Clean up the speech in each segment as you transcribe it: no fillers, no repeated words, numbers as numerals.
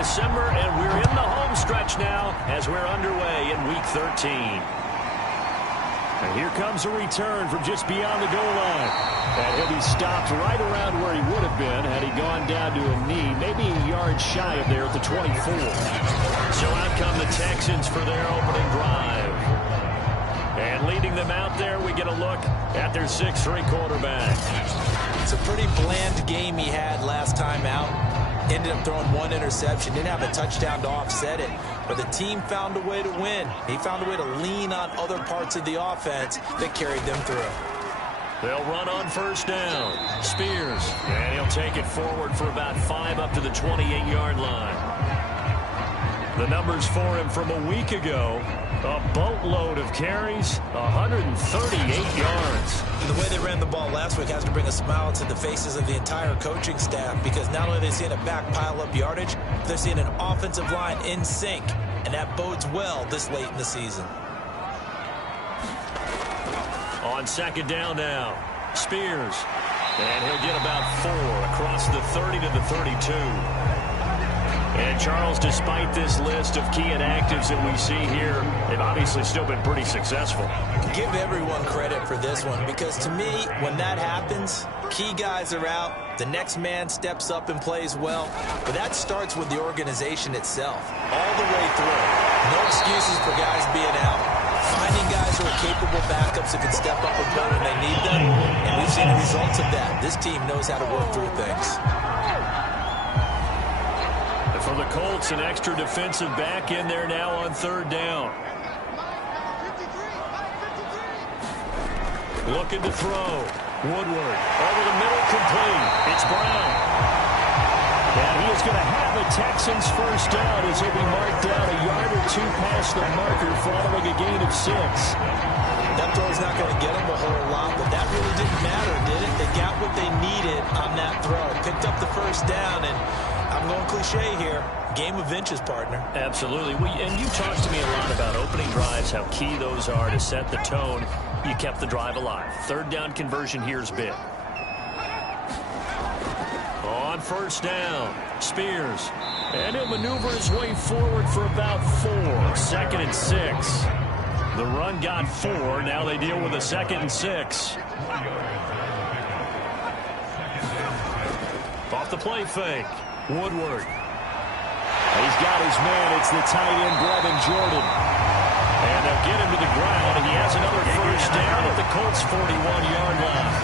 December, and we're in the home stretch now as we're underway in Week 13. And here comes a return from just beyond the goal line. And he'll be stopped right around where he would have been had he gone down to a knee, maybe a yard shy of there at the 24. So out come the Texans for their opening drive. And leading them out there, we get a look at their 6'3" quarterback. It's a pretty bland game he had last time out. Ended up throwing one interception. Didn't have a touchdown to offset it. But the team found a way to win. He found a way to lean on other parts of the offense that carried them through. They'll run on first down. Spears. And he'll take it forward for about 5 up to the 28-yard line. The numbers for him from a week ago. A boatload of carries, 138 yards. And the way they ran the ball last week has to bring a smile to the faces of the entire coaching staff, because not only are they seeing a back pile up yardage, they're seeing an offensive line in sync, and that bodes well this late in the season. On second down now, Spears. And he'll get about 4 across the 30 to the 32. And, Charles, despite this list of key inactives that we see here, they've obviously still been pretty successful. Give everyone credit for this one, because to me, when that happens, key guys are out, the next man steps up and plays well, but that starts with the organization itself, all the way through. No excuses for guys being out. Finding guys who are capable backups who can step up and play when they need them, and we've seen the results of that. This team knows how to work through things. For the Colts, an extra defensive back in there now on third down. Looking to throw. Woodward over the middle, complete. It's Brown. And he is going to have a Texans first down as he'll be marked down a yard or 2 past the marker following a gain of 6. That throw's not going to get them a whole lot, but that really didn't matter, did it? They got what they needed on that throw. Picked up the first down, and I'm going cliche here. Game of inches, partner. Absolutely. And you talked to me a lot about opening drives, how key those are to set the tone. You kept the drive alive. Third down conversion here is big. On first down, Spears. And he'll maneuver his way forward for about 4. 2nd and 6. The run got 4. Now they deal with a 2nd and 6. Off the play fake. Woodward. He's got his man. It's the tight end, Brevin Jordan. And they'll get him to the ground, and he has another first down at the Colts' 41-yard line.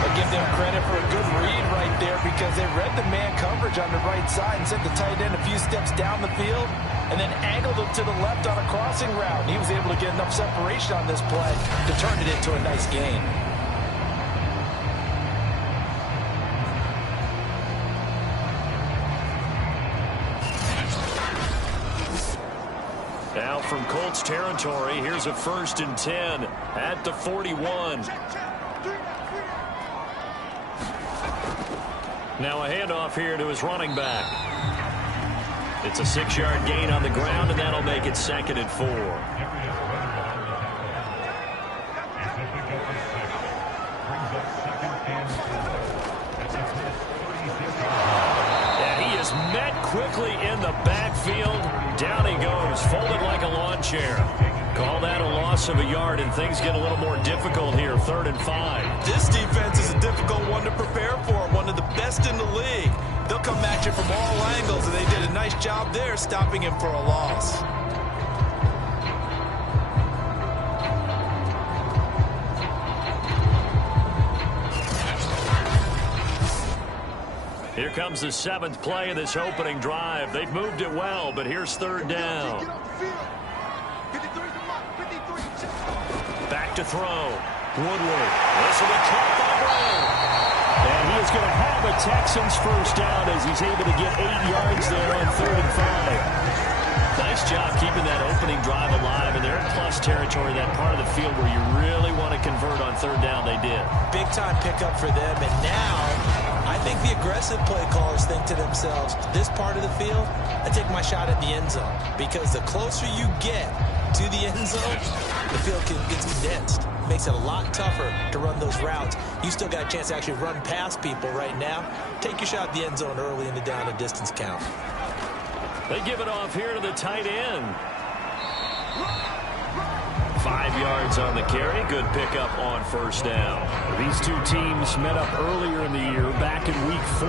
I'll give them credit for a good read right there, because they read the man coverage on the right side and sent the tight end a few steps down the field and then angled him to the left on a crossing route. And he was able to get enough separation on this play to turn it into a nice gain. Now from Colts territory, here's a 1st and 10 at the 41. Now a handoff here to his running back. It's a 6-yard gain on the ground, and that'll make it 2nd and 4. And he is met quickly in the backfield. Down he goes, folded like a lawn chair. Call that a loss of a yard, and things get a little more difficult here. 3rd and 5. This defense is a difficult one to prepare for, one of the best in the league. They'll come at you from all angles, and they did a nice job there stopping him for a loss. Here comes the 7th play of this opening drive. They've moved it well, but here's 3rd down. Back to throw. Woodward. This will be caught by Brown. And he is going to have a Texans first down as he's able to get 8 yards there on 3rd and 5. Nice job keeping that opening drive alive, and they're in plus territory, that part of the field where you really want to convert on 3rd down. They did. Big time pickup for them, and now I think the aggressive play callers think to themselves, this part of the field, I take my shot at the end zone, because the closer you get to the end zone, the field gets condensed. Makes it a lot tougher to run those routes. You still got a chance to actually run past people right now. Take your shot at the end zone early in the down and distance count. They give it off here to the tight end. 5 yards on the carry. Good pickup on first down. These two teams met up earlier in the year back in week 4,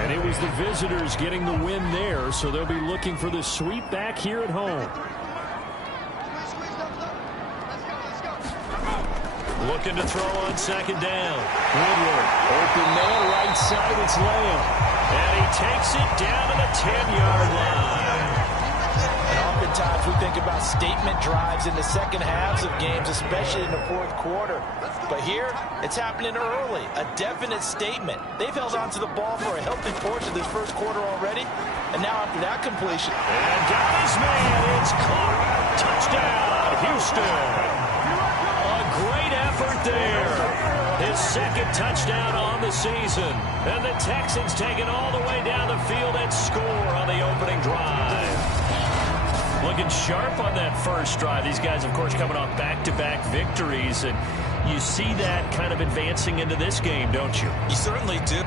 and it was the visitors getting the win there, so they'll be looking for the sweep back here at home. Looking to throw on second down. Woodward, open man, right side, it's Lamb. And he takes it down to the 10-yard line. And oftentimes we think about statement drives in the second halves of games, especially in the fourth quarter. But here, it's happening early. A definite statement. They've held on to the ball for a healthy portion of this first quarter already. And now after that completion. And got his man. It's caught. Touchdown, Houston. Great effort there. His second touchdown on the season. And the Texans take it all the way down the field and score on the opening drive. Looking sharp on that first drive. These guys, of course, coming off back-to-back victories. And you see that kind of advancing into this game, don't you? You certainly do.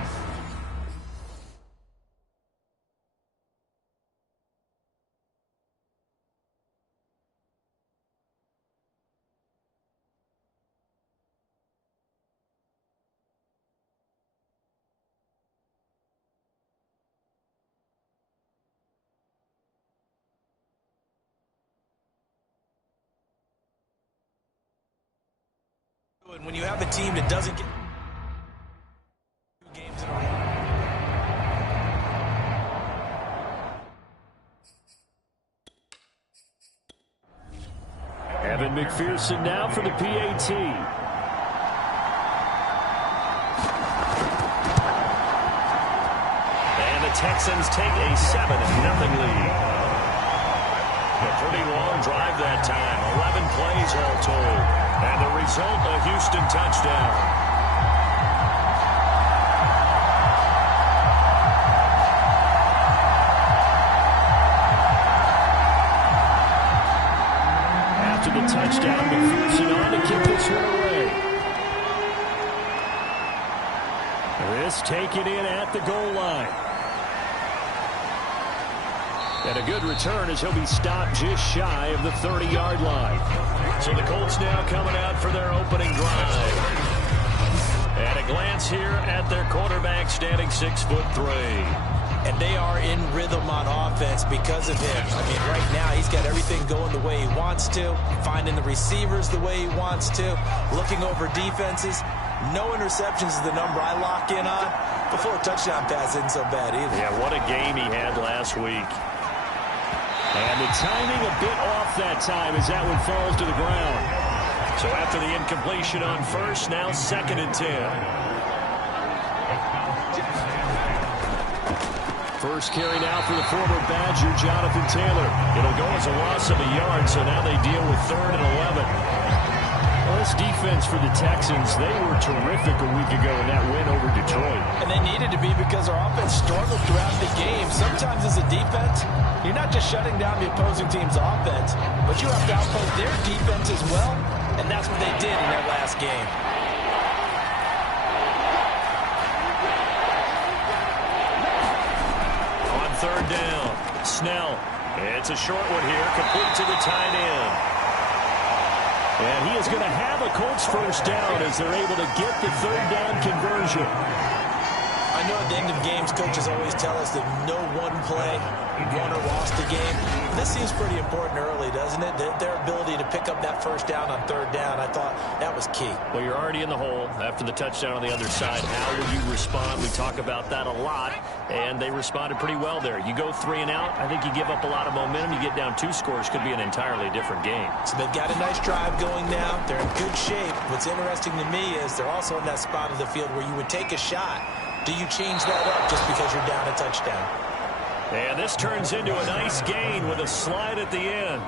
And when you have a team that doesn't get 2 games in a row. Evan McPherson now for the PAT. And the Texans take a 7-0 lead. A pretty long drive that time. 11 plays all told. And the result, a Houston touchdown. After the touchdown, McPherson on to kick this one away. This taken in at the goal line. And a good return as he'll be stopped just shy of the 30-yard line. So the Colts now coming out for their opening drive. And a glance here at their quarterback standing 6'3". And they are in rhythm on offense because of him. I mean, right now he's got everything going the way he wants to, finding the receivers the way he wants to, looking over defenses. No interceptions is the number I lock in on. Before a touchdown pass isn't so bad either. Yeah, what a game he had last week. And the timing a bit off that time as that one falls to the ground. So after the incompletion on first, now 2nd and 10. First carry now for the former Badger, Jonathan Taylor. It'll go as a loss of a yard, so now they deal with 3rd and 11. Well, this defense for the Texans, they were terrific a week ago in that win over Detroit. And they needed to be because our offense struggled throughout the game. Sometimes as a defense, you're not just shutting down the opposing team's offense, but you have to outpost their defense as well, and that's what they did in that last game. On 3rd down, Snell. It's a short one here, complete to the tight end. And he is going to have a Colts first down as they're able to get the 3rd down conversion. I know at the end of games, coaches always tell us that no one play won or lost the game. This seems pretty important early, doesn't it? Their ability to pick up that first down on 3rd down, I thought that was key. Well, you're already in the hole after the touchdown on the other side. How will you respond? We talk about that a lot, and they responded pretty well there. You go 3 and out, I think you give up a lot of momentum. You get down 2 scores, could be an entirely different game. So they've got a nice drive going now. They're in good shape. What's interesting to me is they're also in that spot of the field where you would take a shot. Do you change that up just because you're down a touchdown? And this turns into a nice gain with a slide at the end.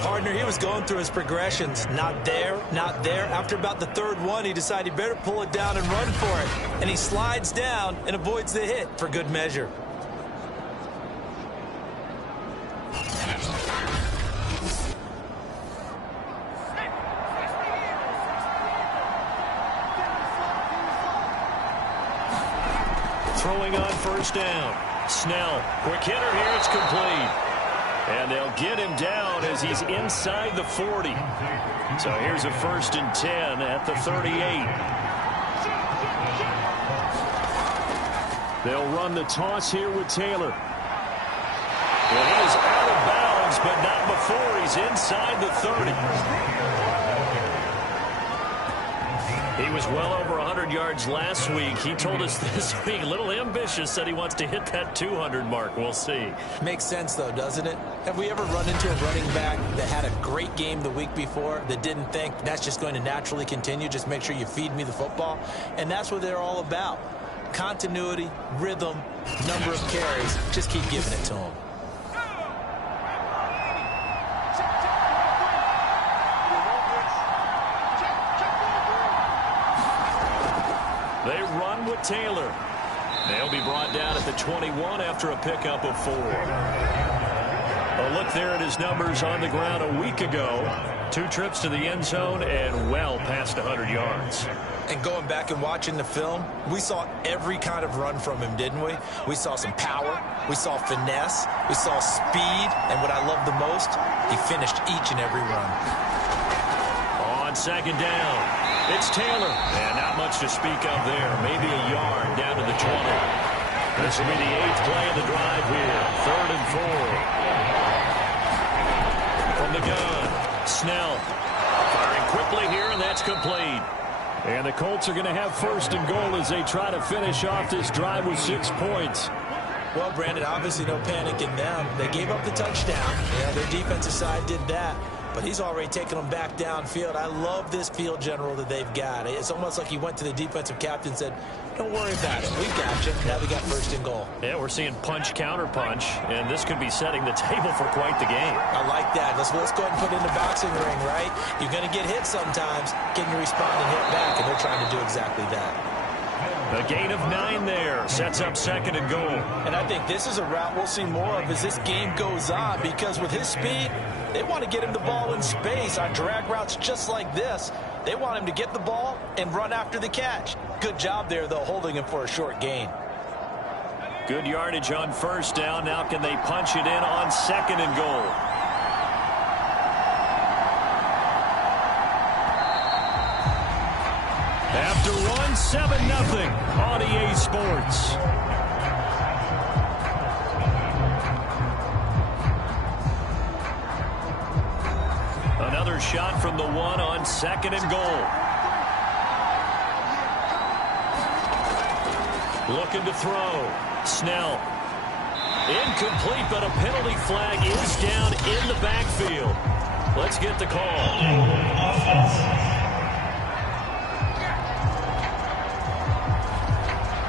Partner, he was going through his progressions. Not there, not there. After about the 3rd one, he decided he better pull it down and run for it. And he slides down and avoids the hit for good measure. Throwing on first down. Snell, quick hitter here, it's complete. And they'll get him down as he's inside the 40. So here's a 1st and 10 at the 38. They'll run the toss here with Taylor. Well, he is out of bounds, but not before he's inside the 30. He was well over 100 yards last week. He told us this week, a little ambitious, said he wants to hit that 200 mark. We'll see. Makes sense, though, doesn't it? Have we ever run into a running back that had a great game the week before that didn't think that's just going to naturally continue? Just make sure you feed me the football. And that's what they're all about. Continuity, rhythm, number of carries. Just keep giving it to them. They run with Taylor. They'll be brought down at the 21 after a pickup of 4. A look there at his numbers on the ground a week ago. 2 trips to the end zone and well past 100 yards. And going back and watching the film, we saw every kind of run from him, didn't we? We saw some power. We saw finesse. We saw speed. And what I love the most, he finished each and every run. On 2nd down, it's Taylor. And not much to speak of there. Maybe a yard down to the 20. This will be the 8th play of the drive here. 3rd and 4. From the gun, Snell. Firing quickly here, and that's complete. And the Colts are going to have 1st and goal as they try to finish off this drive with 6 points. Well, Brandon, obviously no panic in them. They gave up the touchdown. Yeah, their defensive side did that. But he's already taken them back downfield. I love this field general that they've got. It's almost like he went to the defensive captain and said, don't worry about it. We got you. Now we got 1st and goal. Yeah, we're seeing punch, counter punch, and this could be setting the table for quite the game. I like that. Let's go ahead and put it in the boxing ring, right? You're going to get hit sometimes. Can you respond and hit back? And they're trying to do exactly that. A gain of 9 there. Sets up 2nd and goal. And I think this is a route we'll see more of as this game goes on, because with his speed, they want to get him the ball in space on drag routes just like this. They want him to get the ball and run after the catch. Good job there, though, holding him for a short gain. Good yardage on 1st down. Now can they punch it in on 2nd and goal? After run, 7-0 on EA Sports. Another shot from the 1 on 2nd and goal. Looking to throw. Snell. Incomplete, but a penalty flag is down in the backfield. Let's get the call.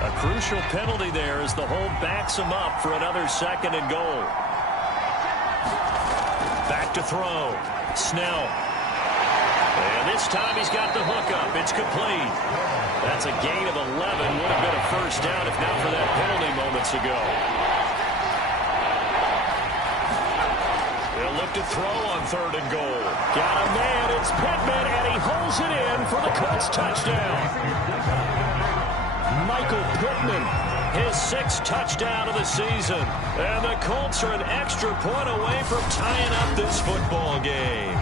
A crucial penalty there as the hold backs him up for another 2nd and goal. Back to throw. Snell. And this time he's got the hookup. It's complete. That's a gain of 11. Would have been a 1st down if not for that penalty moments ago. They'll look to throw on 3rd and goal. Got a man. It's Pittman, and he holds it in for the Colts touchdown. Michael Pittman, his 6th touchdown of the season. And the Colts are an extra point away from tying up this football game.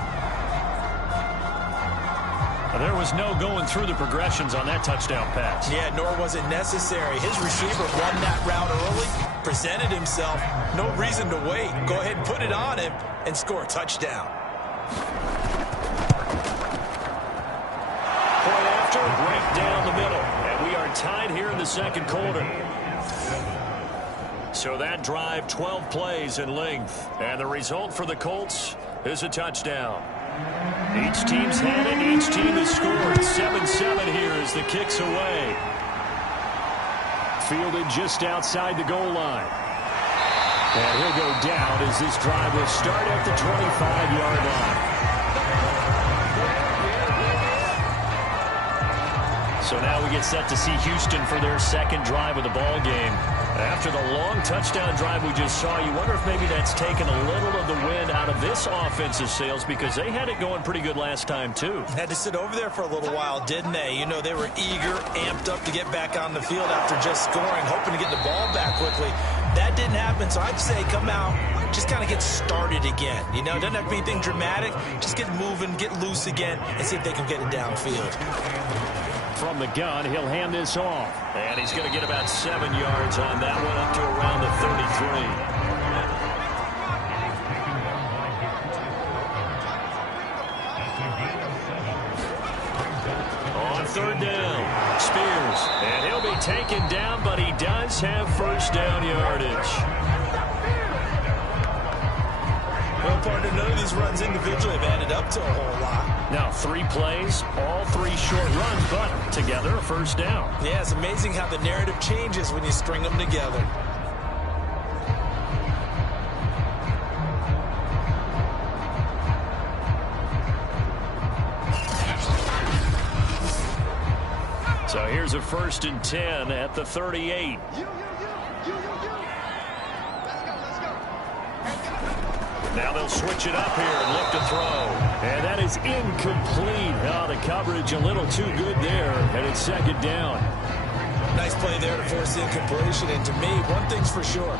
There was no going through the progressions on that touchdown pass. Yeah, nor was it necessary. His receiver won that route early, presented himself. No reason to wait. Go ahead and put it on him and score a touchdown. Point after, right down the middle. And we are tied here in the 2nd quarter. So that drive, 12 plays in length. And the result for the Colts is a touchdown. Each team's had it. Each team has scored. 7-7 here as the kick's away. Fielded just outside the goal line. And he'll go down as this drive will start at the 25-yard line. So now we get set to see Houston for their 2nd drive of the ball game. After the long touchdown drive we just saw, you wonder if maybe that's taken a little of the wind out of this offensive sails, because they had it going pretty good last time, too. Had to sit over there for a little while, didn't they? You know, they were eager, amped up to get back on the field after just scoring, hoping to get the ball back quickly. That didn't happen, so I'd say come out, just kind of get started again. You know, doesn't have to be anything dramatic. Just get moving, get loose again, and see if they can get it downfield. From the gun, he'll hand this off. And he's going to get about 7 yards on that one, up to around the 33. Third down, Spears, and he'll be taken down, but he does have first down yardage. Well, partner, none of these runs individually have added up to a whole lot. Now, 3 plays, all 3 short runs, but together a first down. Yeah, it's amazing how the narrative changes when you string them together. So here's a 1st and 10 at the 38. Now they'll switch it up here and look to throw. And that is incomplete. Oh, the coverage a little too good there, and it's 2nd down. Nice play there to force the incompletion. And to me, one thing's for sure.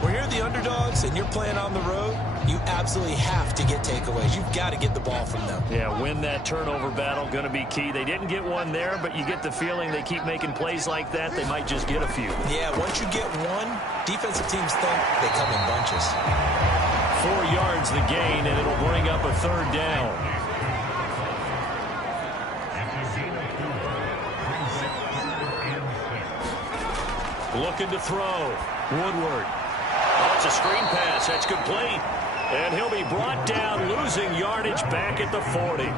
When you're the underdogs and you're playing on the road, you absolutely have to get takeaways. You've got to get the ball from them. Yeah, win that turnover battle, going to be key. They didn't get one there, but you get the feeling they keep making plays like that, they might just get a few. Yeah, once you get one, defensive teams think they come in bunches. 4 yards the gain, and it'll bring up a 3rd down. Looking to throw. Woodward. Oh, it's a screen pass. That's complete. And he'll be brought down, losing yardage back at the 40.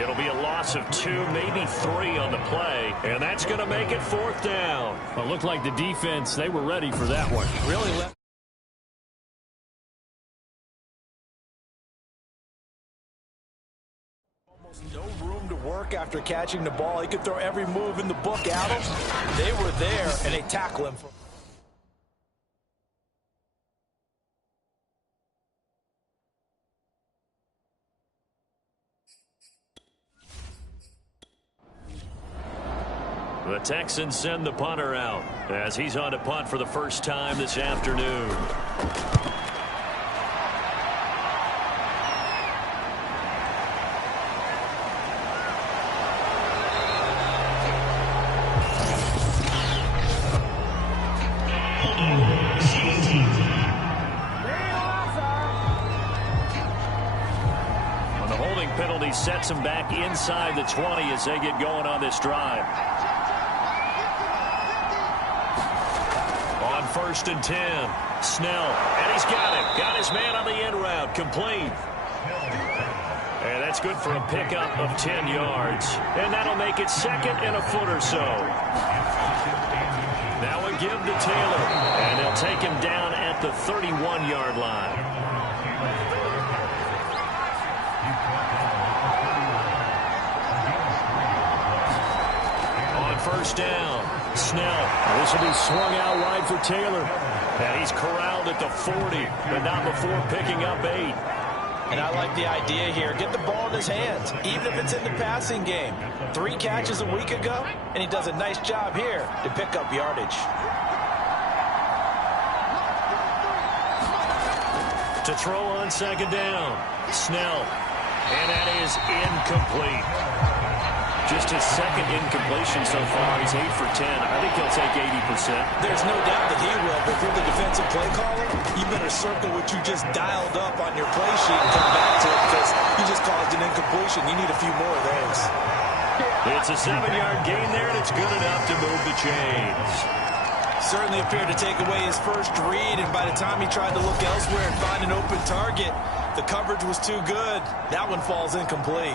It'll be a loss of 2, maybe 3 on the play, and that's going to make it 4th down. Well, it looked like the defense, they were ready for that one. Really left. Almost no room to work after catching the ball. He could throw every move in the book at him. They were there, and they tackle him. The Texans send the punter out as he's on to punt for the first time this afternoon. When the holding penalty sets them back inside the 20 as they get going on this drive. 1st and 10. Snell, and he's got him. Got his man on the end route. Complete. And that's good for a pickup of 10 yards. And that'll make it 2nd and a foot or so. Now a give to Taylor. And they'll take him down at the 31-yard line. On 1st down. Snell. This will be swung out wide for Taylor. And he's corralled at the 40, but not before picking up 8. And I like the idea here. Get the ball in his hands, even if it's in the passing game. 3 catches a week ago, and he does a nice job here to pick up yardage. To throw on 2nd down. Snell. And that is incomplete. Just his 2nd incompletion so far. He's 8 for 10. I think he'll take 80%. There's no doubt that he will, but if you're the defensive play caller, you better circle what you just dialed up on your play sheet and come back to it because you just caused an incompletion. You need a few more of those. It's a 7-yard gain there, and it's good enough to move the chains. Certainly appeared to take away his first read, and by the time he tried to look elsewhere and find an open target, the coverage was too good. That one falls incomplete.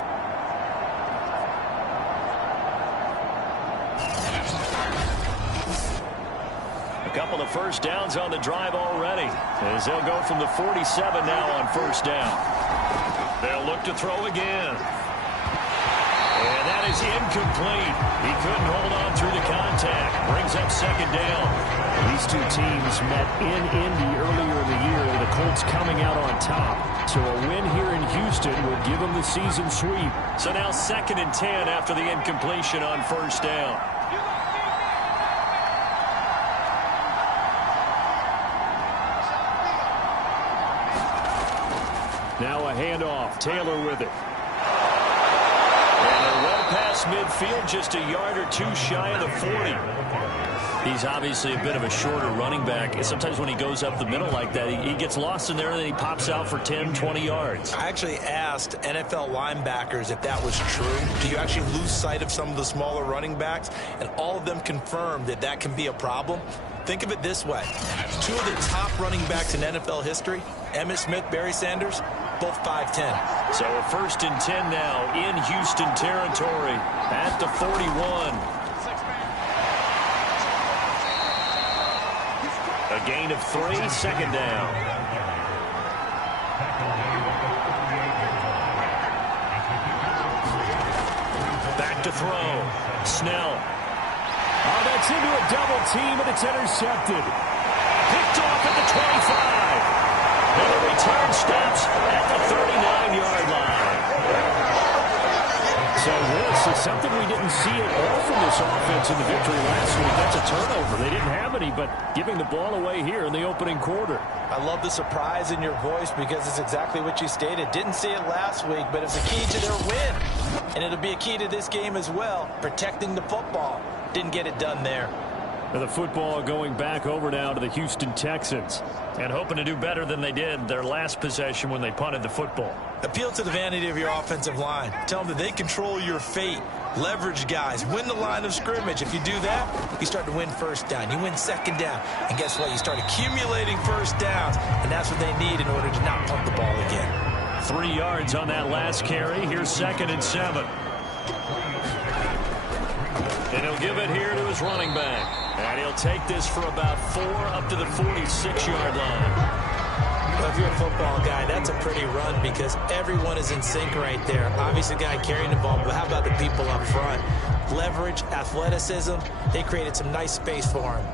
Couple of first downs on the drive already as they'll go from the 47 now on 1st down. They'll look to throw again. And that is incomplete. He couldn't hold on through the contact. Brings up 2nd down. These two teams met in Indy earlier in the year with the Colts coming out on top. So a win here in Houston would give them the season sweep. So now 2nd and 10 after the incompletion on 1st down. off. Taylor with it. And they're well past midfield, just a yard or two shy of the 40. He's obviously a bit of a shorter running back. Sometimes when he goes up the middle like that, he gets lost in there and then he pops out for 10, 20 yards. I actually asked NFL linebackers if that was true. Do you actually lose sight of some of the smaller running backs? And all of them confirmed that that can be a problem. Think of it this way. Two of the top running backs in NFL history, Emmitt Smith, Barry Sanders, both 5'10". So a 1st and 10 now in Houston territory at the 41. A gain of 3, 2nd down. Back to throw. Snell. Oh, that's into a double team, and it's intercepted. Picked off at the 25. And the return stops at the 39-yard line. So this is something we didn't see at all from this offense in the victory last week. That's a turnover. They didn't have any, but giving the ball away here in the opening quarter. I love the surprise in your voice because it's exactly what you stated. Didn't see it last week, but it's a key to their win. And it'll be a key to this game as well, protecting the football. Didn't get it done there. The football going back over now to the Houston Texans and hoping to do better than they did their last possession when they punted the football. Appeal to the vanity of your offensive line. Tell them that they control your fate. Leverage guys. Win the line of scrimmage. If you do that, you start to win 1st down. You win 2nd down. And guess what? You start accumulating 1st downs. And that's what they need in order to not punt the ball again. 3 yards on that last carry. Here's 2nd and 7. And he'll give it here to his running back. And he'll take this for about 4 up to the 46-yard line. Well, if you're a football guy, that's a pretty run because everyone is in sync right there. Obviously, the guy carrying the ball, but how about the people up front? Leverage, athleticism, they created some nice space for him.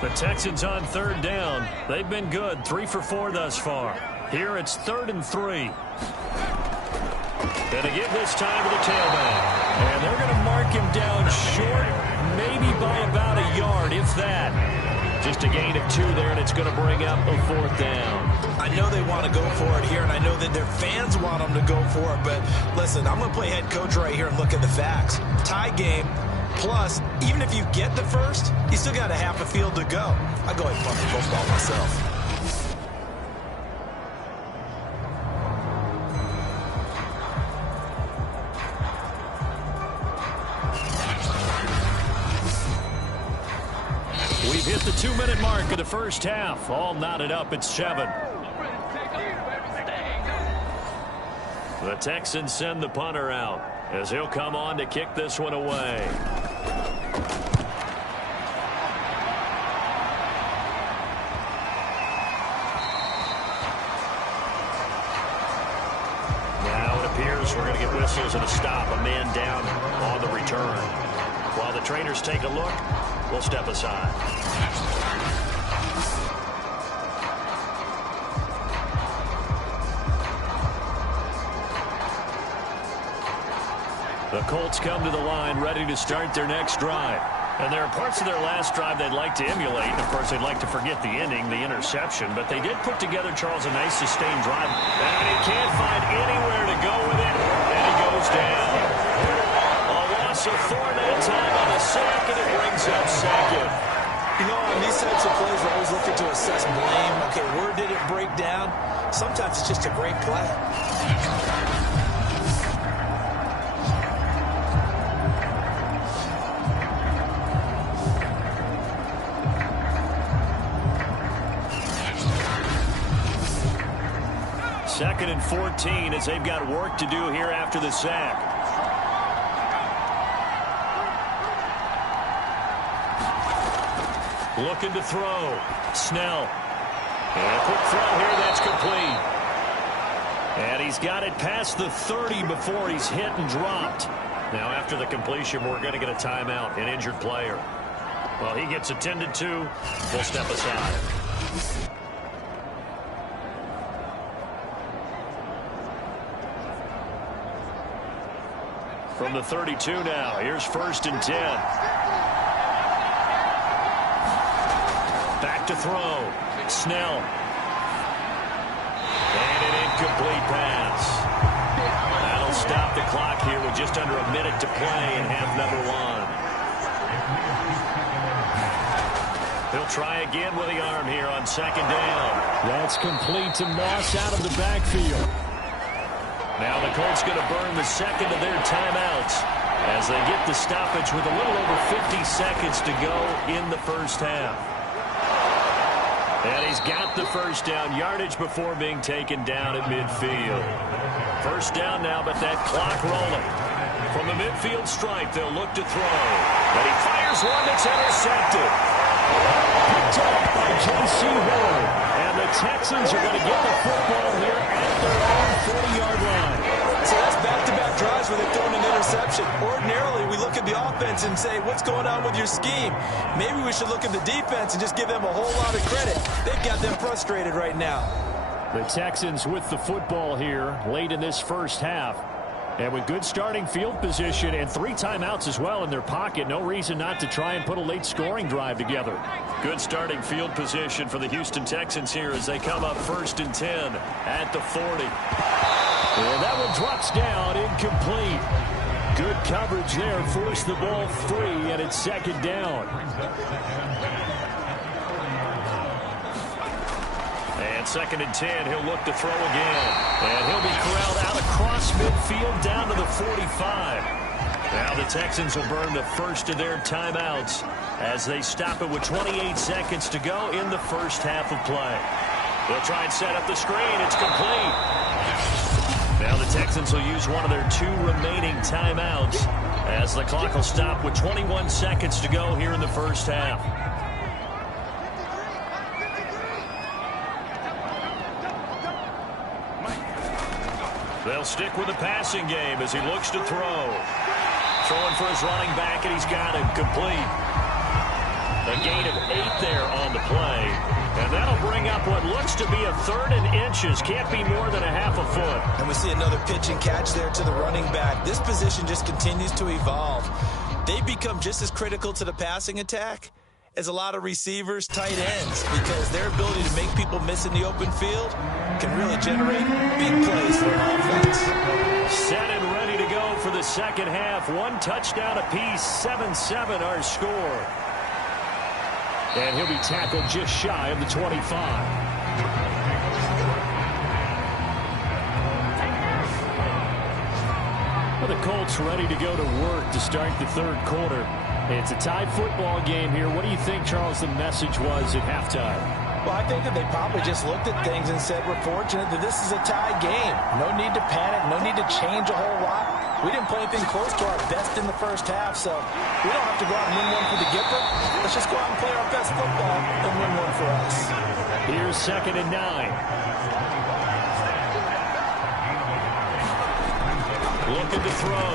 The Texans on 3rd down. They've been good, 3 for 4 thus far. Here it's 3rd and 3. Going to give this time to the tailback. And they're going to mark him down short, maybe by about a yard, if that. Just a gain of 2 there, and it's going to bring up a 4th down. I know they want to go for it here, and I know that their fans want them to go for it, but listen, I'm going to play head coach right here and look at the facts. Tie game, plus, even if you get the first, you still got a half a field to go. I'll go ahead and punt the football myself. We've hit the 2-minute mark of the first half. All knotted up at 7. The Texans send the punter out as he'll come on to kick this one away. Now it appears we're going to get whistles and a stop. A man down on the return. While the trainers take a look, we'll step aside. The Colts come to the line ready to start their next drive. And there are parts of their last drive they'd like to emulate. And, of course, they'd like to forget the ending, the interception. But they did put together, Charles, a nice sustained drive. And he can't find anywhere to go with it. And he goes down. A loss of 4 that time on the sack, and it brings up 2nd. You know, on these types of plays, we're always looking to assess blame. Okay, where did it break down? Sometimes it's just a great play. Second and 14 as they've got work to do here after the sack. Looking to throw. Snell. And a quick throw here, that's complete. And he's got it past the 30 before he's hit and dropped. Now after the completion, we're going to get a timeout, an injured player. Well, he gets attended to. We'll step aside. From the 32 now, here's 1st and 10. Back to throw. Snell. incomplete pass. That'll stop the clock here with just under a minute to play in half number one. He'll try again with the arm here on second down. That's complete to Moss out of the backfield. Now the Colts going to burn the second of their timeouts as they get the stoppage with a little over 50 seconds to go in the first half. And he's got the first down yardage before being taken down at midfield. First down now, but that clock rolling. From the midfield stripe, they'll look to throw. But he fires one that's intercepted. Picked up by J.C. Horn. And the Texans are going to get the football here at their own 40-yard line. So that's back-to-back drives where they've thrown an interception. Ordinarily, we look at the offense and say, what's going on with your scheme? Maybe we should look at the defense and just give them a whole lot of credit. They've got them frustrated right now. The Texans with the football here late in this first half. And with good starting field position and 3 timeouts as well in their pocket, no reason not to try and put a late scoring drive together. Good starting field position for the Houston Texans here as they come up 1st and 10 at the 40. And that one drops down, incomplete. Good coverage there, forced the ball free, and it's second down. And 2nd and 10, he'll look to throw again. And he'll be corralled out across midfield down to the 45. Now the Texans will burn the first of their timeouts as they stop it with 28 seconds to go in the first half of play. They'll try and set up the screen. It's complete. Now the Texans will use one of their 2 remaining timeouts as the clock will stop with 21 seconds to go here in the first half. They'll stick with the passing game as he looks to throw. Throwing for his running back, and he's got him complete. A gain of 8 there on the play. And that'll bring up what looks to be a 3rd and inches. Can't be more than a half a foot. And we see another pitch and catch there to the running back. This position just continues to evolve. They become just as critical to the passing attack as a lot of receivers, tight ends, because their ability to make people miss in the open field can really generate big plays for an offense. Set and ready to go for the second half. 1 touchdown apiece, 7-7 our score. And he'll be tackled just shy of the 25. Well, the Colts ready to go to work to start the 3rd quarter. It's a tied football game here. What do you think, Charles, the message was at halftime? Well, I think that they probably just looked at things and said, we're fortunate that this is a tie game. No need to panic, no need to change a whole lot. We didn't play anything close to our best in the first half, so we don't have to go out and win one for the Gipper. Let's just go out and play our best football and win one for us. Here's 2nd and 9. Looking to throw.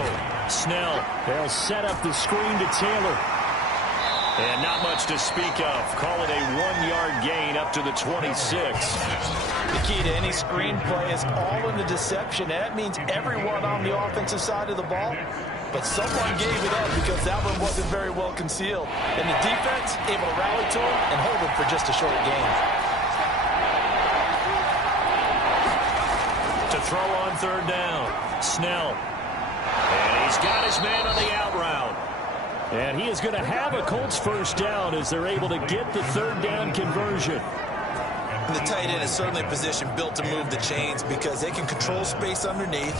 Snell. They'll set up the screen to Taylor. And not much to speak of. Call it a 1-yard gain up to the 26. The key to any screen play is all in the deception. And that means everyone on the offensive side of the ball. But someone gave it up because that one wasn't very well concealed. And the defense able to rally to him and hold him for just a short gain. To throw on 3rd down. Snell. And he's got his man on the out route. And he is going to have a Colts first down as they're able to get the 3rd down conversion. And the tight end is certainly a position built to move the chains because they can control space underneath.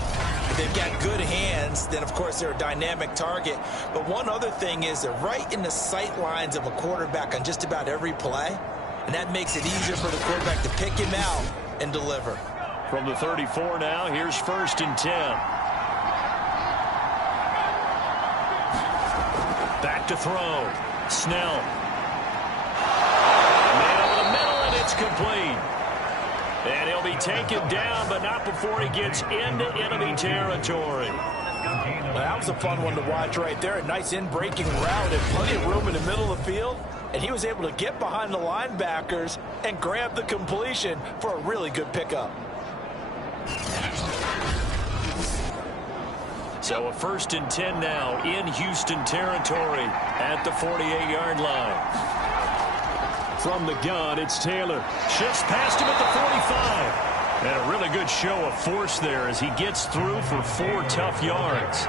If they've got good hands, then, of course, they're a dynamic target. But one other thing is they're right in the sight lines of a quarterback on just about every play. And that makes it easier for the quarterback to pick him out and deliver. From the 34 now, here's 1st and 10. Back to throw. Snell. Man over the middle, and it's complete. And he'll be taken down, but not before he gets into enemy territory. Well, that was a fun one to watch right there. A nice in-breaking route and plenty of room in the middle of the field. And he was able to get behind the linebackers and grab the completion for a really good pickup. So a 1st and 10 now in Houston territory at the 48-yard line. From the gun, it's Taylor. Shifts past him at the 45. And a really good good show of force there as he gets through for 4 tough yards.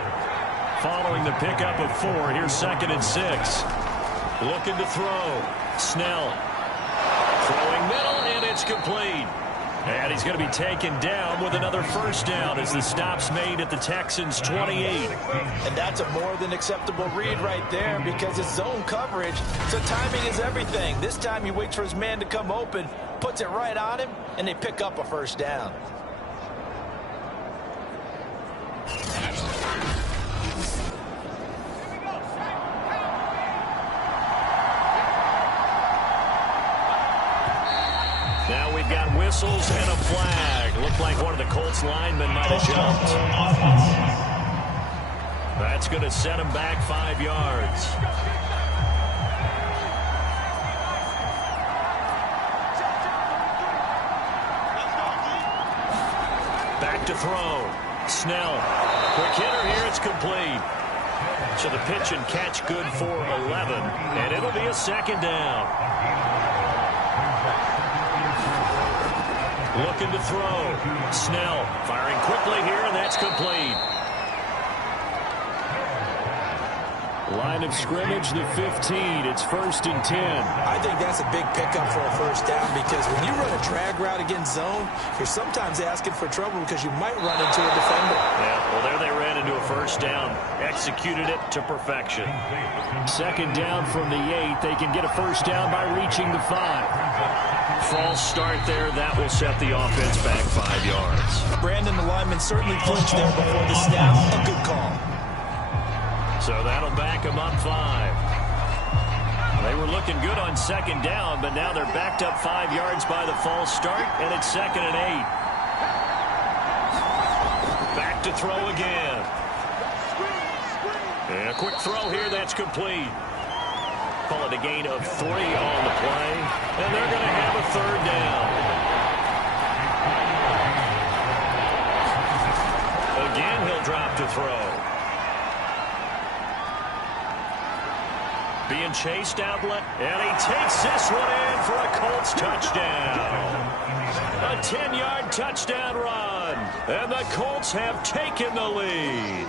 Following the pickup of 4, here's 2nd and 6. Looking to throw. Snell. Throwing middle, and it's complete. And he's going to be taken down with another first down as the stop's made at the Texans' 28. And that's a more than acceptable read right there because it's zone coverage, so timing is everything. This time he waits for his man to come open, puts it right on him, and they pick up a first down. Now we've got whistles and a flag. Looked like one of the Colts linemen might have jumped. That's going to set him back 5 yards. Back to throw. Snell. Quick hitter here. It's complete. So the pitch and catch good for 11. And it'll be a 2nd down. Looking to throw. Snell firing quickly here, and that's complete. Line of scrimmage, the 15. It's 1st and 10. I think that's a big pickup for a first down because when you run a drag route against zone, you're sometimes asking for trouble because you might run into a defender. Yeah, well, there they ran into a first down. Executed it to perfection. 2nd down from the 8. They can get a first down by reaching the 5. False start there. That will set the offense back 5 yards. Brandon, the lineman, certainly flinched there before the snap. A good call. So that'll back them up 5. They were looking good on 2nd down, but now they're backed up 5 yards by the false start, and it's 2nd and 8. Back to throw again. And a quick throw here. That's complete. Call it a gain of 3 on the play, and they're going to have a 3rd down. Again, he'll drop to throw. Being chased outlet, and he takes this one in for a Colts touchdown. A 10-yard touchdown run, and the Colts have taken the lead.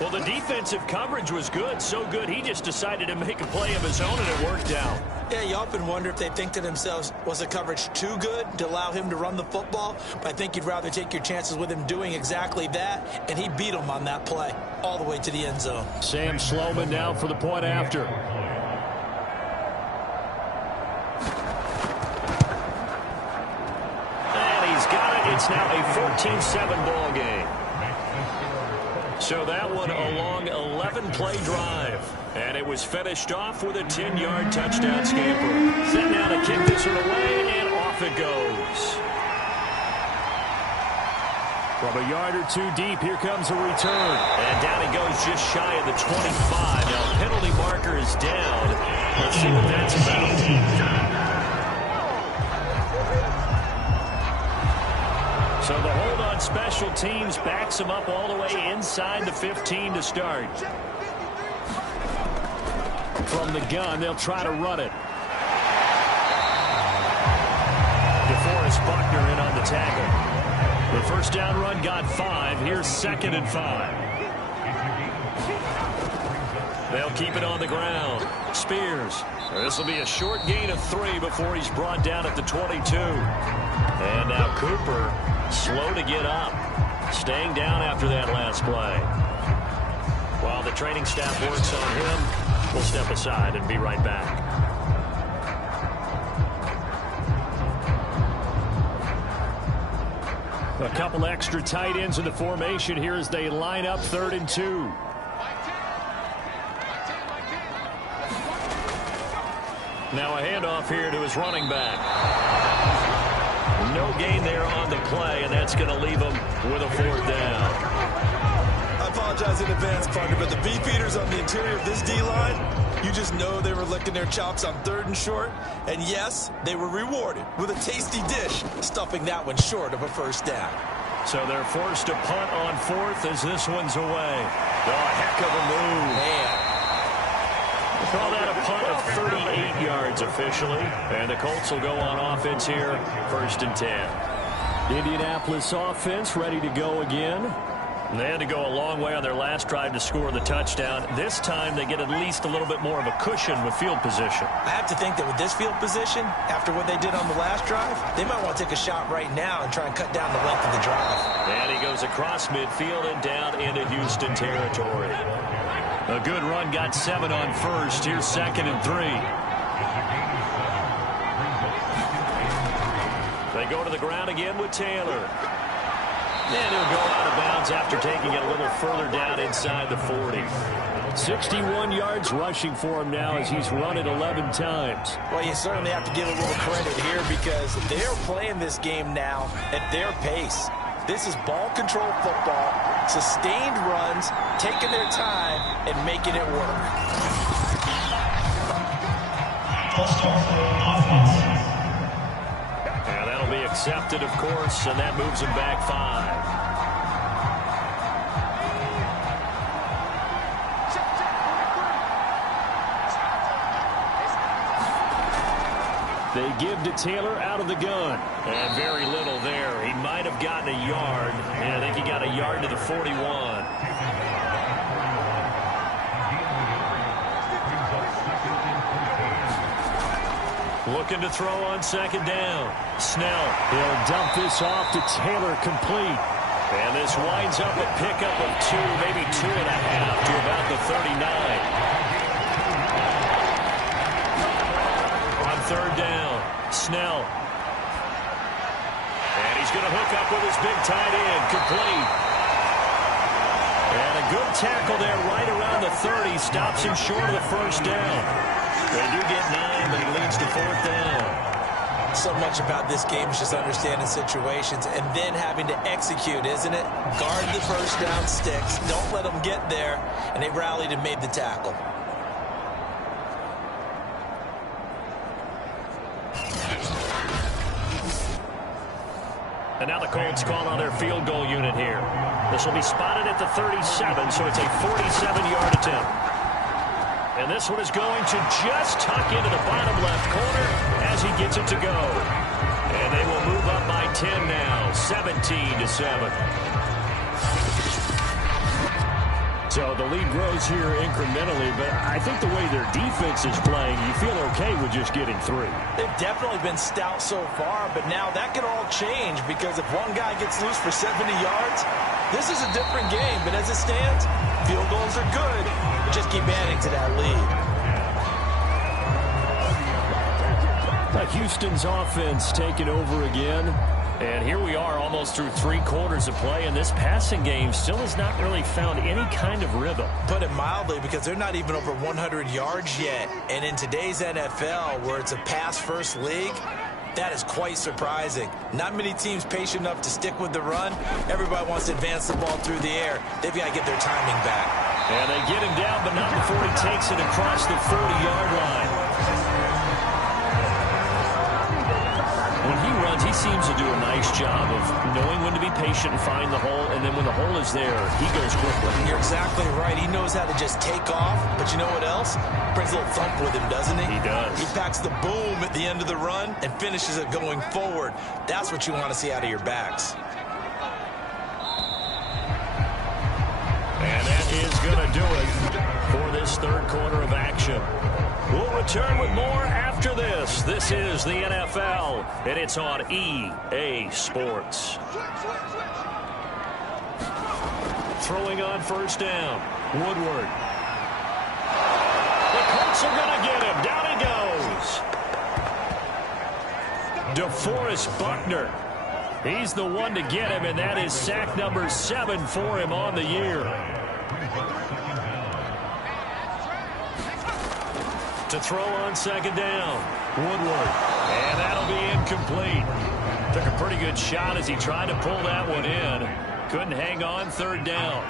Well, the defensive coverage was good, so good he just decided to make a play of his own, and it worked out. Yeah, you often wonder if they think to themselves, was the coverage too good to allow him to run the football? But I think you'd rather take your chances with him doing exactly that, and he beat him on that play all the way to the end zone. Sam Sloman now for the point after. And he's got it. It's now a 14-7 ball game. So that one a long 11-play drive. And it was finished off with a 10-yard touchdown scamper. Set now to kick this one away, and off it goes. From a yard or 2 deep, here comes a return. And down he goes just shy of the 25. Now, penalty marker is down. Let's see what that's about. So the hold on special teams backs him up all the way inside the 15 to start. From the gun, they'll try to run it. DeForest Buckner in on the tackle. The first down run got 5. Here's 2nd and 5. They'll keep it on the ground. Spears. This will be a short gain of 3 before he's brought down at the 22. And now Cooper, slow to get up. Staying down after that last play. While the training staff works on him, we'll step aside and be right back. A couple extra tight ends in the formation here as they line up 3rd and 2. Now a handoff here to his running back. No gain there on the play, and that's going to leave him with a 4th down. I apologize in advance, partner, but the beefeaters on the interior of this D-line, you just know they were licking their chops on 3rd and short. And yes, they were rewarded with a tasty dish, stuffing that one short of a first down. So they're forced to punt on 4th as this one's away. Oh, heck of a move. Man. Call that a punt of 38 yards officially. And the Colts will go on offense here, 1st and 10. Indianapolis offense ready to go again. They had to go a long way on their last drive to score the touchdown. This time they get at least a little bit more of a cushion with field position. I have to think that with this field position, after what they did on the last drive, they might want to take a shot right now and try and cut down the length of the drive. And he goes across midfield and down into Houston territory. A good run, got 7 on first. Here's 2nd and 3. They go to the ground again with Taylor. And he'll go out of bounds after taking it a little further down inside the 40. 61 yards rushing for him now as he's run it 11 times. Well, you certainly have to give a little credit here because they're playing this game now at their pace. This is ball control football, sustained runs, taking their time, and making it work. And that'll be accepted, of course, and that moves him back 5. They give to Taylor out of the gun. And very little there. He might have gotten a yard. And I think he got a yard to the 41. Looking to throw on 2nd down. Snell. He'll dump this off to Taylor, complete. And this winds up a pickup of 2, maybe 2.5 to about the 39. 3rd down, Snell. And he's going to hook up with his big tight end, complete. And a good tackle there right around the 30, stops him short of the 1st down. They do get 9, but he leads to 4th down. So much about this game is just understanding situations and then having to execute, isn't it? Guard the 1st down sticks, don't let them get there, and they rallied and made the tackle. And now the Colts call on their field goal unit here. This will be spotted at the 37, so it's a 47-yard attempt. And this one is going to just tuck into the bottom left corner as he gets it to go. And they will move up by 10 now, 17-7. So the lead grows here incrementally, but I think the way their defense is playing, you feel okay with just getting 3. They've definitely been stout so far, but now that can all change because if one guy gets loose for 70 yards, this is a different game. But as it stands, field goals are good. Just keep adding to that lead. Houston's offense taking over again. And here we are almost through 3 quarters of play, and this passing game still has not really found any kind of rhythm. Put it mildly, because they're not even over 100 yards yet. And in today's NFL, where it's a pass-first league, that is quite surprising. Not many teams patient enough to stick with the run. Everybody wants to advance the ball through the air. They've got to get their timing back. And they get him down, but not before he takes it across the 40-yard line. When he runs, he seems to do a nice job of knowing when to be patient and find the hole, and then when the hole is there, he goes quickly. You're exactly right. He knows how to just take off, but you know what else? Brings a little thump with him, doesn't he? He does. He packs the boom at the end of the run and finishes it going forward. That's what you want to see out of your backs. And that is going to do it for this 3rd quarter of action. We'll return with more after this. This is the NFL, and it's on EA Sports. Throwing on 1st down, Woodward. The Colts are going to get him. Down he goes. DeForest Buckner. He's the one to get him, and that is sack number 7 for him on the year. To throw on 2nd down, Woodward. And that'll be incomplete. Took a pretty good shot as he tried to pull that one in. Couldn't hang on, 3rd down.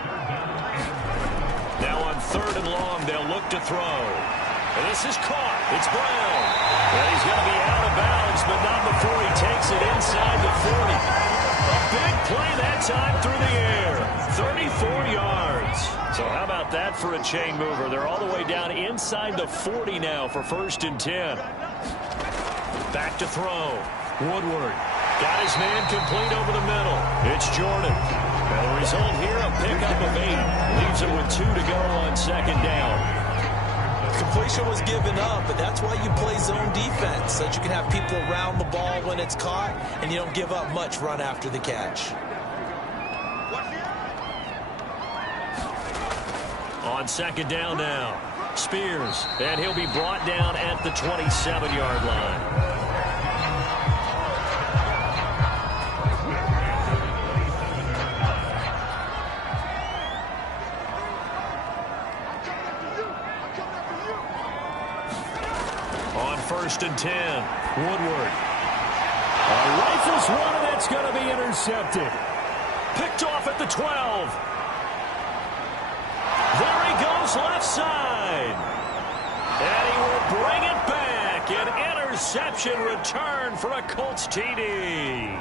Now on 3rd and long, they'll look to throw. And this is caught. It's Brown. And he's going to be out of bounds, but not before he takes it inside the 40. A big play that time through the air. 34 yards. So how about that for a chain mover? They're all the way down inside the 40 now for 1st and 10. Back to throw. Woodward. Got his man complete over the middle. It's Jordan. And the result here, a pickup of 8. Leaves it with 2 to go on second down. Completion was given up, but that's why you play zone defense, so that you can have people around the ball when it's caught, and you don't give up much run after the catch. On second down now, Spears, and he'll be brought down at the 27-yard line. On 1st and 10, Woodward. Rifles one, and that's going to be intercepted. Picked off at the 12. There he goes left side. And he will bring it back. An interception return for a Colts TD.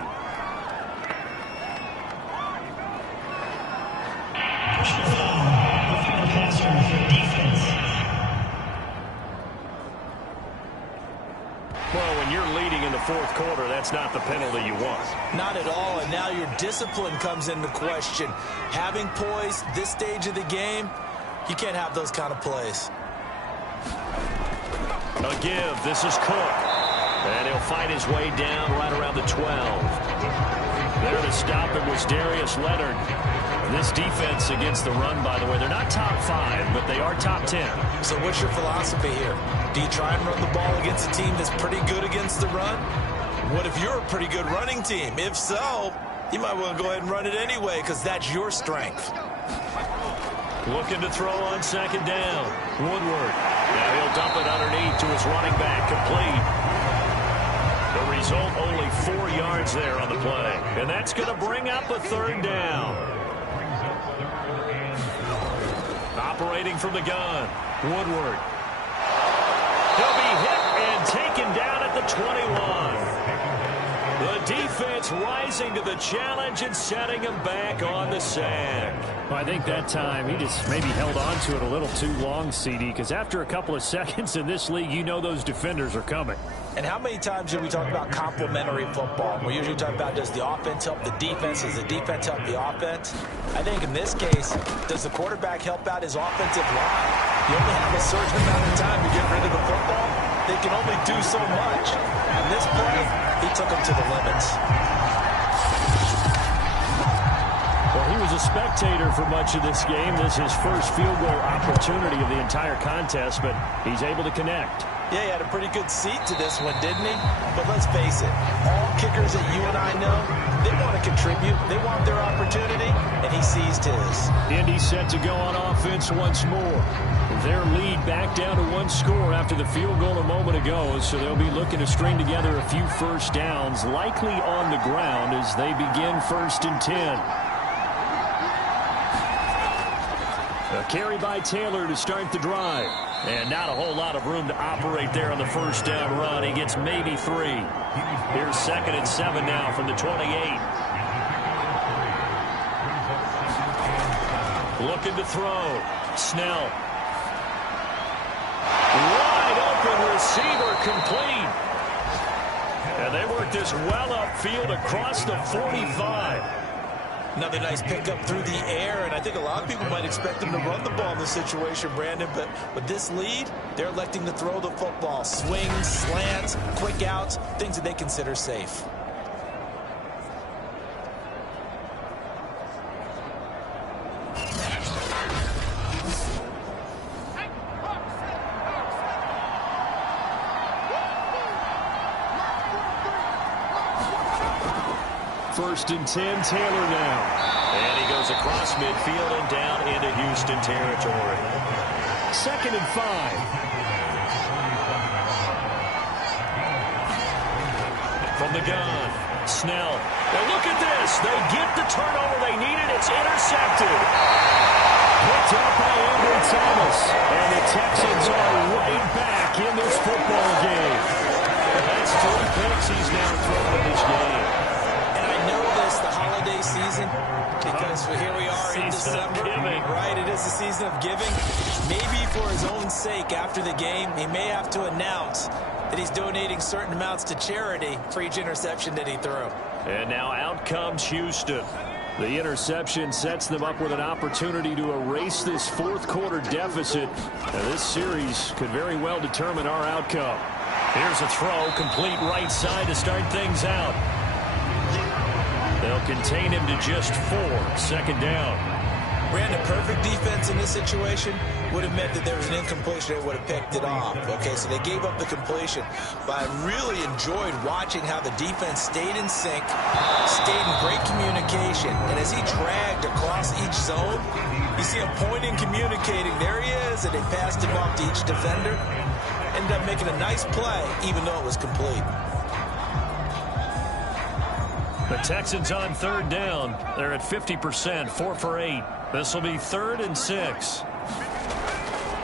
Well, when you're leading in the 4th quarter, that's not the penalty you want. Not at all, and now your discipline comes into question. Having poise this stage of the game, you can't have those kind of plays. A give. This is Cook. And he'll fight his way down right around the 12. There to stop it was Darius Leonard. This defense against the run, by the way, they're not top 5, but they are top 10. So what's your philosophy here? Do you try and run the ball against a team that's pretty good against the run? What if you're a pretty good running team? If so, you might want to go ahead and run it anyway, because that's your strength. Looking to throw on second down. Woodward. Now he'll dump it underneath to his running back. Complete. The result, only 4 yards there on the play. And that's going to bring up a 3rd down. Operating from the gun. Woodward. He'll be hit and taken down at the 21. The defense rising to the challenge and setting him back on the sack. Well, I think that time he just maybe held on to it a little too long, CD, because after a couple of seconds in this league, you know those defenders are coming. And how many times do we talk about complementary football? We usually talk about, does the offense help the defense? Does the defense help the offense? I think in this case, does the quarterback help out his offensive line? You only have a certain amount of time to get rid of the football. They can only do so much. And this play, he took them to the limits. Well, he was a spectator for much of this game. This is his first field goal opportunity of the entire contest, but he's able to connect. Yeah, he had a pretty good seat to this one, didn't he? But let's face it, all kickers that you and I know, they want to contribute. They want their opportunity, and he seized his. Indy set to go on offense once more. Their lead back down to 1 score after the field goal a moment ago, so they'll be looking to string together a few first downs, likely on the ground as they begin 1st and 10. A carry by Taylor to start the drive. And not a whole lot of room to operate there on the first down run. He gets maybe 3. Here's 2nd and 7 now from the 28. Looking to throw. Snell. Wide open receiver complete. And they work this well upfield across the 45. Another nice pickup through the air, and I think a lot of people might expect them to run the ball in this situation, Brandon, but with this lead, they're electing to throw the football. Swings, slants, quick outs, things that they consider safe. First and 10, Taylor now. And he goes across midfield and down into Houston territory. 2nd and 5. From the gun, Snell. Now look at this. They get the turnover they needed. It's intercepted. Picked up by Andrew Thomas. And the Texans are right back in this football game. That's 3 picks he's now thrown in this game. The holiday season, because here we are in December, right? It is the season of giving. Maybe for his own sake after the game, he may have to announce that he's donating certain amounts to charity for each interception that he threw. And now out comes Houston. The interception sets them up with an opportunity to erase this fourth quarter deficit. Now, this series could very well determine our outcome. Here's a throw, complete right side to start things out. They'll contain him to just 4. Second down. Brandon, perfect defense in this situation would have meant that there was an incompletion that would have picked it off. Okay, so they gave up the completion. But I really enjoyed watching how the defense stayed in sync, stayed in great communication. And as he dragged across each zone, you see him pointing, communicating. There he is, and they passed him off to each defender. Ended up making a nice play, even though it was complete. The Texans on third down. They're at 50%, 4 for 8. This will be 3rd and 6.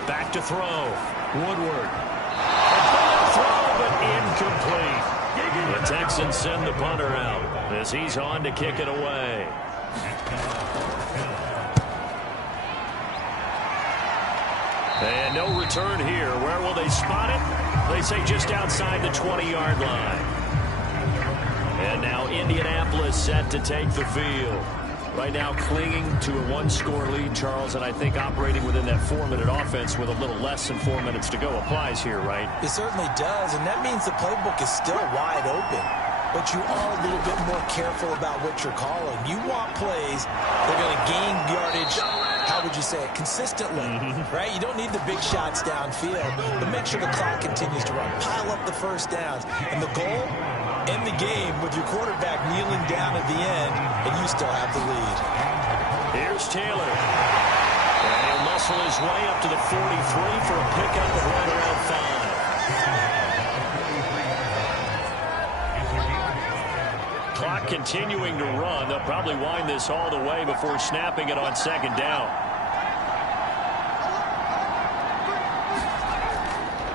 Back to throw. Woodward. A throw, but incomplete. The Texans send the punter out as he's on to kick it away. And no return here. Where will they spot it? They say just outside the 20-yard line. And now Indianapolis set to take the field. Right now clinging to a 1-score lead, Charles, and I think operating within that 4-minute offense with a little less than 4 minutes to go applies here, right? It certainly does, and that means the playbook is still wide open. But you are a little bit more careful about what you're calling. You want plays that are going to gain yardage, how would you say it, consistently, right? You don't need the big shots downfield, but make sure the clock continues to run. Pile up the first downs. And the goal, end the game with your quarterback kneeling down at the end, and you still have the lead. Here's Taylor. And he'll muscle his way up to the 43 for a pickup of right around 5. Clock continuing to run. They'll probably wind this all the way before snapping it on second down.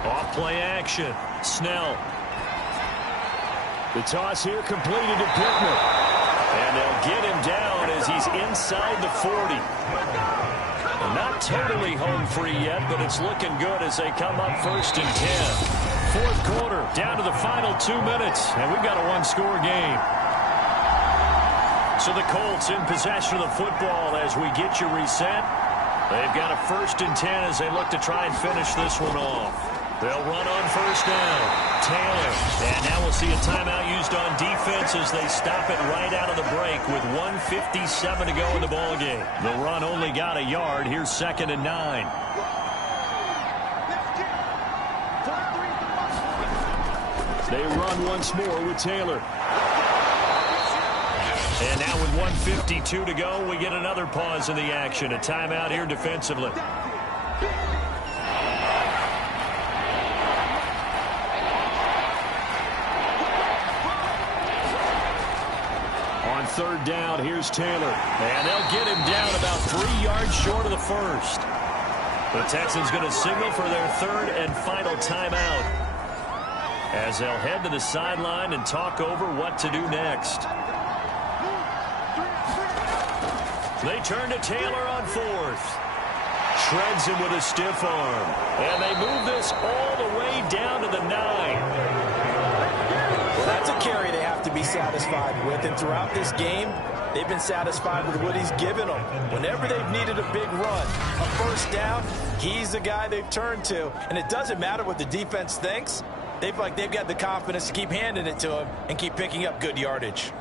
Off play action. Snell. The toss here completed to Pittman. And they'll get him down as he's inside the 40. Not totally home free yet, but it's looking good as they come up 1st and 10. Fourth quarter, down to the final 2 minutes, and we've got a 1-score game. So the Colts in possession of the football as we get you reset. They've got a 1st and 10 as they look to try and finish this one off. They'll run on 1st down. Taylor. And now we'll see a timeout used on defense as they stop it right out of the break with 1:57 to go in the ballgame. The run only got a yard. Here's 2nd and 9. They run once more with Taylor. And now with 1:52 to go, we get another pause in the action. A timeout here defensively. On 3rd down, here's Taylor. And they'll get him down about 3 yards short of the 1st. The Texans going to signal for their 3rd and final timeout as they'll head to the sideline and talk over what to do next. They turn to Taylor on 4th. Shreds him with a stiff arm. And they move this all the way down to the 9. Well, that's a carry they have to be satisfied with. And throughout this game, they've been satisfied with what he's given them. Whenever they've needed a big run, a 1st down, he's the guy they've turned to. And it doesn't matter what the defense thinks. They've got the confidence to keep handing it to him and keep picking up good yardage.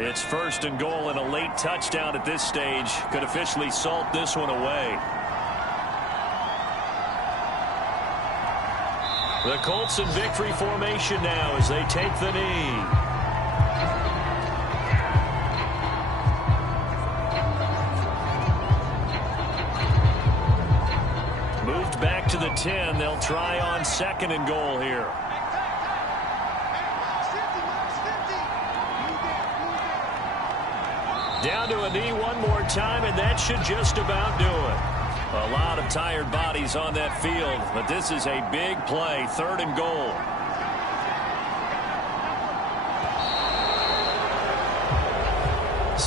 It's 1st and goal, and a late touchdown at this stage could officially salt this one away. The Colts in victory formation now as they take the knee. Moved back to the 10. They'll try on 2nd and goal here. Down to a knee one more time, and that should just about do it. A lot of tired bodies on that field, but this is a big play, 3rd and goal.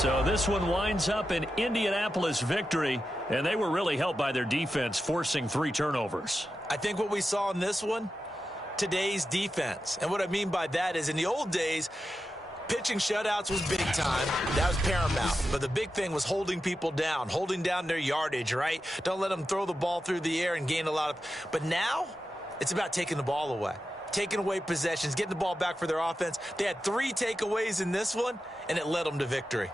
So this one winds up an Indianapolis victory, and they were really helped by their defense forcing 3 turnovers. I think what we saw in this one, today's defense. And what I mean by that is in the old days, pitching shutouts was big time. That was paramount. But the big thing was holding people down, holding down their yardage, right? Don't let them throw the ball through the air and gain a lot of. But now it's about taking the ball away, taking away possessions, getting the ball back for their offense. They had 3 takeaways in this one, and it led them to victory.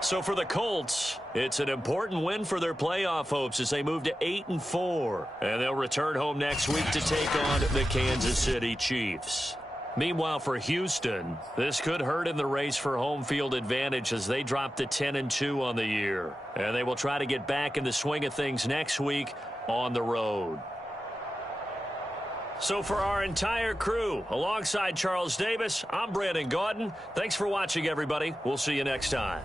So for the Colts, it's an important win for their playoff hopes as they move to 8-4. And they'll return home next week to take on the Kansas City Chiefs. Meanwhile, for Houston, this could hurt in the race for home field advantage as they drop to 10-2 on the year. And they will try to get back in the swing of things next week on the road. So for our entire crew, alongside Charles Davis, I'm Brandon Gaudin. Thanks for watching, everybody. We'll see you next time.